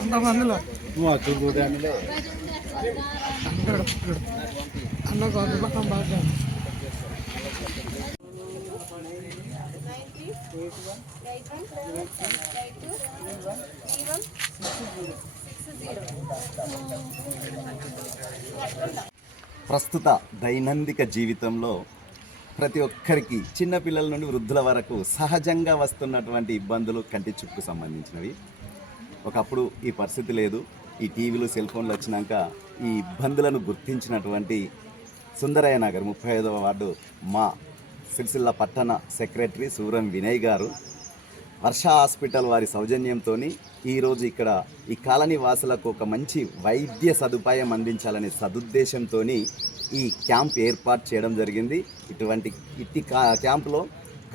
అంతమందిలో? అన్న పక్కన బాగా ప్రస్తుత దైనందిక జీవితంలో ప్రతి ఒక్కరికి చిన్నపిల్లల నుండి వృద్ధుల వరకు సహజంగా వస్తున్నటువంటి ఇబ్బందులు కంటి చుట్టుకు సంబంధించినవి. ఒకప్పుడు ఈ పరిస్థితి లేదు. ఈ టీవీలు సెల్ ఫోన్లు వచ్చినాక ఈ ఇబ్బందులను గుర్తించినటువంటి సుందరయ్య నగర్ ముప్పై ఐదవ వార్డు మా సిరిసిల్ల పట్టణ సెక్రటరీ సూరం వినయ్ గారు. వర్ష హాస్పిటల్ వారి సౌజన్యంతో ఈరోజు ఇక్కడ ఈ కాలనీ వాసులకు ఒక మంచి వైద్య సదుపాయం అందించాలనే సదుద్దేశంతో ఈ క్యాంప్ ఏర్పాటు చేయడం జరిగింది. ఇటువంటి ఇట్టి కా క్యాంపులో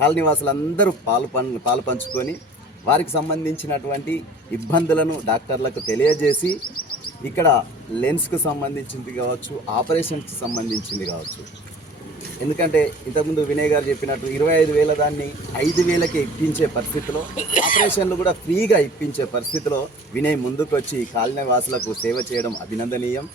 కాలనీ వాసులందరూ పాలు పం పాలు పంచుకొని వారికి సంబంధించినటువంటి ఇబ్బందులను డాక్టర్లకు తెలియజేసి ఇక్కడ లెన్స్కు సంబంధించింది కావచ్చు ఆపరేషన్కి సంబంధించింది కావచ్చు. ఎందుకంటే ఇంతకుముందు వినయ్ గారు చెప్పినట్టు ఇరవై ఐదు వేల దాన్ని ఐదు వేలకే ఇప్పించే పరిస్థితిలో ఆపరేషన్లు కూడా ఫ్రీగా ఇప్పించే పరిస్థితిలో వినయ్ ముందుకు వచ్చి కాలనీ వాసులకు సేవ చేయడం అభినందనీయం.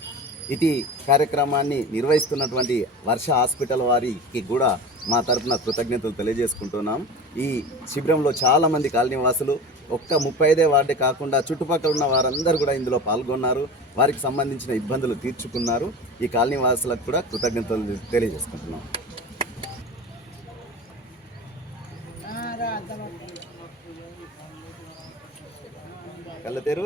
ఇటీ కార్యక్రమాన్ని నిర్వహిస్తున్నటువంటి వర్ష హాస్పిటల్ వారికి కూడా మా తరపున కృతజ్ఞతలు తెలియజేసుకుంటున్నాం. ఈ శిబిరంలో చాలామంది కాలనీవాసులు ఒక్క ముప్పై ఐదే వార్డే కాకుండా చుట్టుపక్కల ఉన్న వారందరూ కూడా ఇందులో పాల్గొన్నారు. వారికి సంబంధించిన ఇబ్బందులు తీర్చుకున్నారు. ఈ కాలనీవాసులకు కూడా కృతజ్ఞతలు తెలియజేసుకుంటున్నాం. కళ్ళతేరు?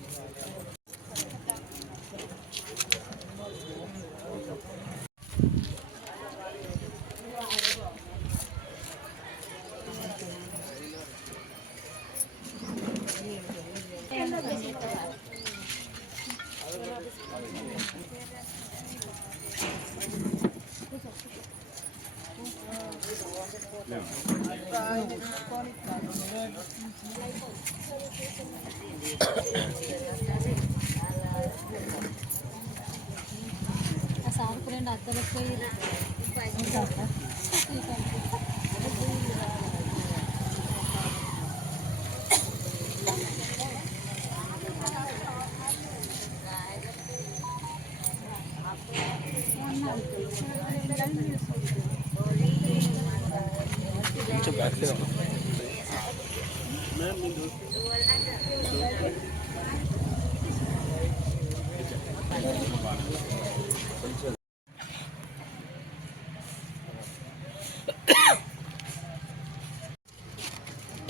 ఇద్దాం. సార్కు రెండు అద్దలు పోయి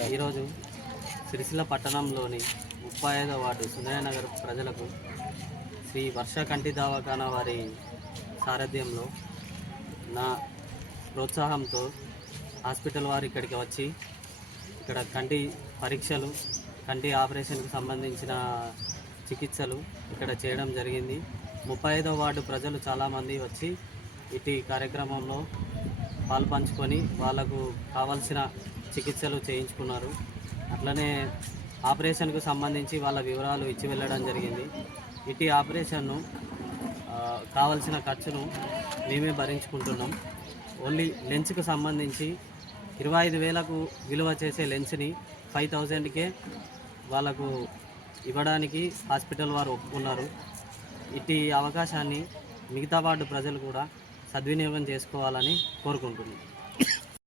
ఈరోజు సిరిసిల్ల పట్టణంలోని ముప్పై ఐదో వార్డు సునయనగర్ ప్రజలకు శ్రీ వర్ష కంటి దవాఖానా వారి సారథ్యంలో నా ప్రోత్సాహంతో హాస్పిటల్ వారు ఇక్కడికి వచ్చి ఇక్కడ కంటి పరీక్షలు కంటి ఆపరేషన్కి సంబంధించిన చికిత్సలు ఇక్కడ చేయడం జరిగింది. ముప్పై ఐదో వార్డు ప్రజలు చాలామంది వచ్చి ఇటు కార్యక్రమంలో పాల్పంచుకొని వాళ్ళకు కావాల్సిన చికిత్సలు చేయించుకున్నారు. అట్లనే ఆపరేషన్కు సంబంధించి వాళ్ళ వివరాలు ఇచ్చి వెళ్ళడం జరిగింది. ఇటు ఆపరేషన్ను కావలసిన ఖర్చును మేమే భరించుకుంటున్నాం. ఓన్లీ లెన్స్కి సంబంధించి ఇరవై ఐదు వేలకు విలువ చేసే లెన్స్ని ఫైవ్ థౌజండ్కే వాళ్ళకు ఇవ్వడానికి హాస్పిటల్ వారు ఒప్పుకున్నారు. ఇట్టి అవకాశాన్ని మిగతా వార్డు ప్రజలు కూడా సద్వినియోగం చేసుకోవాలని కోరుకుంటున్నాను